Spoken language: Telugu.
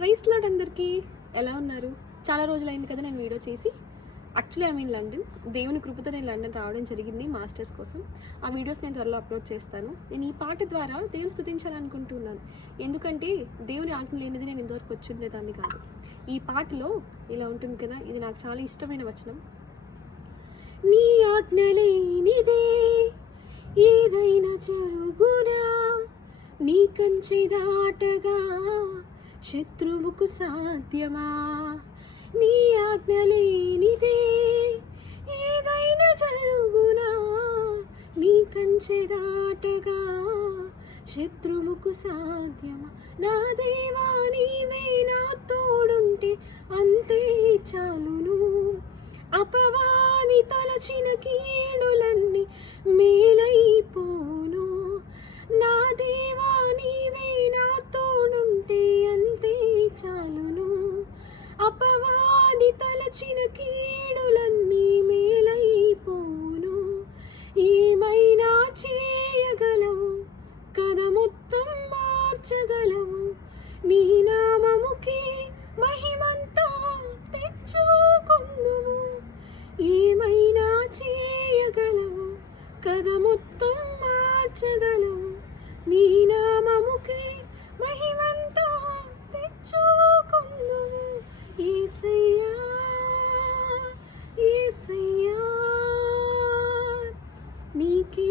ప్రైస్ లాట్ అందరికీ ఎలా ఉన్నారు? చాలా రోజులైంది కదా నేను వీడియో చేసి. Actually I mean London. దేవుని కృపతో నేను లండన్ రావడం జరిగింది మాస్టర్స్ కోసం. ఆ వీడియోస్ నేను త్వరలో అప్లోడ్ చేస్తాను. నేను ఈ పాట ద్వారా దేవుని స్తుతించాలనుకుంటున్నాను. ఎందుకంటే దేవుని ఆజ్ఞ లేనిది నేను ఇంతవరకు వచ్చి ఉండేదాన్ని కాదు. ఈ పాటలో ఇలా ఉంటుంది కదా, ఇది నాకు చాలా ఇష్టమైన వచనం. నీ ఆజ్ఞ లేనిదే ఏదైనా జరుగునా, నీ కంచె దాటగా శత్రువుకు సాధ్యమా? నీ ఆజ్ఞ లేనిదే ఏదైనా జరుగునా, నీ కంచె దాటగా శత్రువుకు సాధ్యమా? నా దేవా నీవే నా తోడుంటే అంతే చాలును. అపవాది తలచిన కీడులన్నీ మేలైపోను. నా దేవా నీవే నా తోడుంటే అంతే చాలును. అపవాది తలచిన కీడులన్నీ మేలైపోను. ఏమైనా చేయగలవు కథ మొత్తం మార్చగలవు. నీ నామముకి మహిమంతా తెచ్చుకుందువు. ఏమైనా చేయగలవు కథ మొత్తం మార్చగలవు. నీ నామముకి మహిమంతా తెచ్చుకుందువు. యేసయ్యా యేసయ్యా నీకే